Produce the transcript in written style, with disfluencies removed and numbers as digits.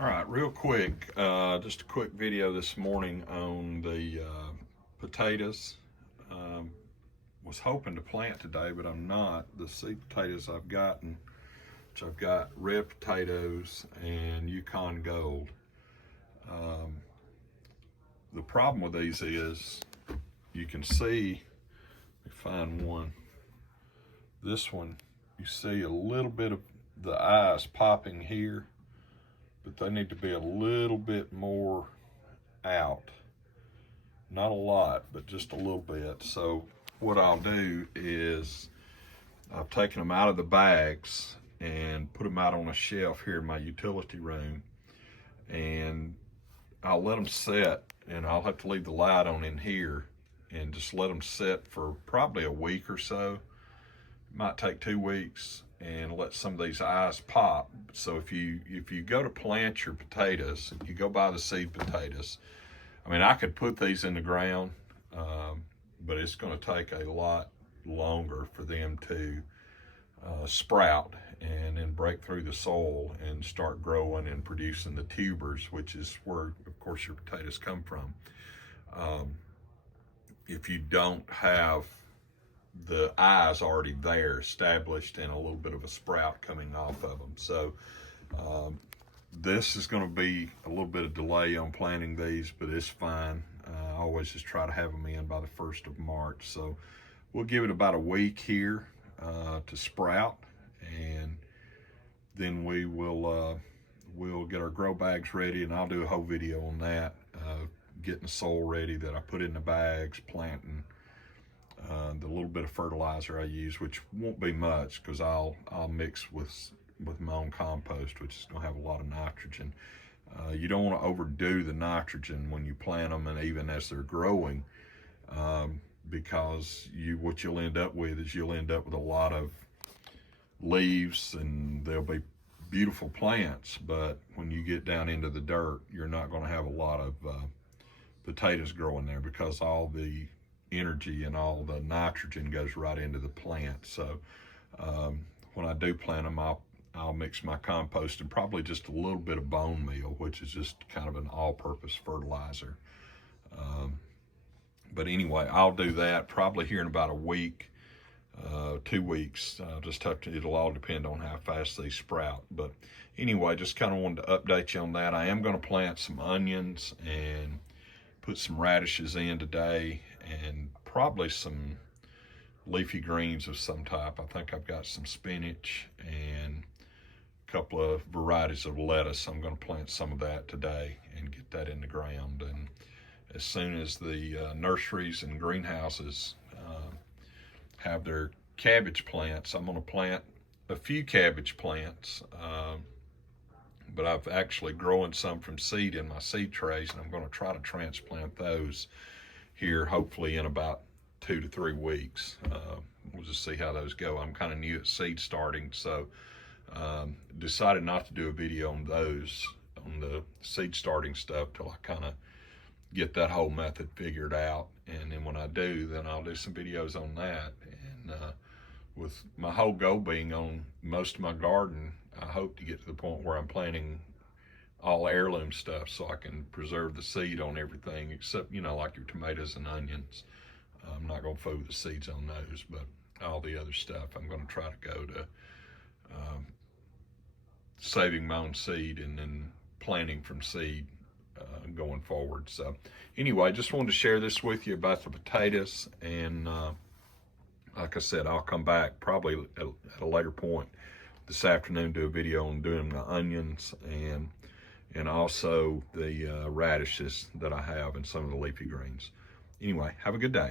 All right, real quick, just a quick video this morning on the potatoes. Um, was hoping to plant today, but I'm not. The seed potatoes I've gotten, which I've got red potatoes and Yukon Gold. The problem with these is you can see, let me find one. This one, you see a little bit of the eyes popping here, but they need to be a little bit more out. Not a lot, but just a little bit. So what I'll do is I've taken them out of the bags and put them out on a shelf here in my utility room, and I'll let them set, and I'll have to leave the light on in here and just let them set for probably a week or so. It might take 2 weeks, and let some of these eyes pop. So if you go to plant your potatoes, you go buy the seed potatoes. I mean, I could put these in the ground, but it's going to take a lot longer for them to sprout and then break through the soil and start growing and producing the tubers, which is where, of course, your potatoes come from. If you don't have the eyes already there established and a little bit of a sprout coming off of them. So this is going to be a little bit of delay on planting these, but it's fine. I always just try to have them in by the 1st of March. So we'll give it about a week here to sprout, and then we will we'll get our grow bags ready, and I'll do a whole video on that, getting the soil ready that I put in the bags, planting. The little bit of fertilizer I use, which won't be much because I'll mix with my own compost, which is going to have a lot of nitrogen. You don't want to overdo the nitrogen when you plant them, and even as they're growing, because what you'll end up with is you'll end up with a lot of leaves, and they'll be beautiful plants, but when you get down into the dirt, you're not going to have a lot of potatoes growing there, because all the energy and all the nitrogen goes right into the plant. So when I do plant them, I'll mix my compost and probably just a little bit of bone meal, which is just kind of an all-purpose fertilizer. But anyway, I'll do that probably here in about a week, 2 weeks. It'll all depend on how fast they sprout. But anyway, just kind of wanted to update you on that. I am going to plant some onions and put some radishes in today, and probably some leafy greens of some type. I think I've got some spinach and a couple of varieties of lettuce. I'm going to plant some of that today and get that in the ground. And as soon as the nurseries and greenhouses have their cabbage plants, I'm going to plant a few cabbage plants. But I've actually grown some from seed in my seed trays, and I'm going to try to transplant those here hopefully in about 2 to 3 weeks. We'll just see how those go. I'm kind of new at seed starting, so decided not to do a video on those, on the seed starting stuff, till I kind of get that whole method figured out. And then when I do, then I'll do some videos on that. And with my whole goal being on most of my garden, I hope to get to the point where I'm planting all heirloom stuff, so I can preserve the seed on everything except, like your tomatoes and onions. I'm not going to fool the seeds on those, but all the other stuff, I'm going to try to go to saving my own seed and then planting from seed going forward. So anyway, just wanted to share this with you about the potatoes, and like I said, I'll come back probably at a later point this afternoon, do a video on doing the onions and also the radishes that I have and some of the leafy greens. Anyway, have a good day.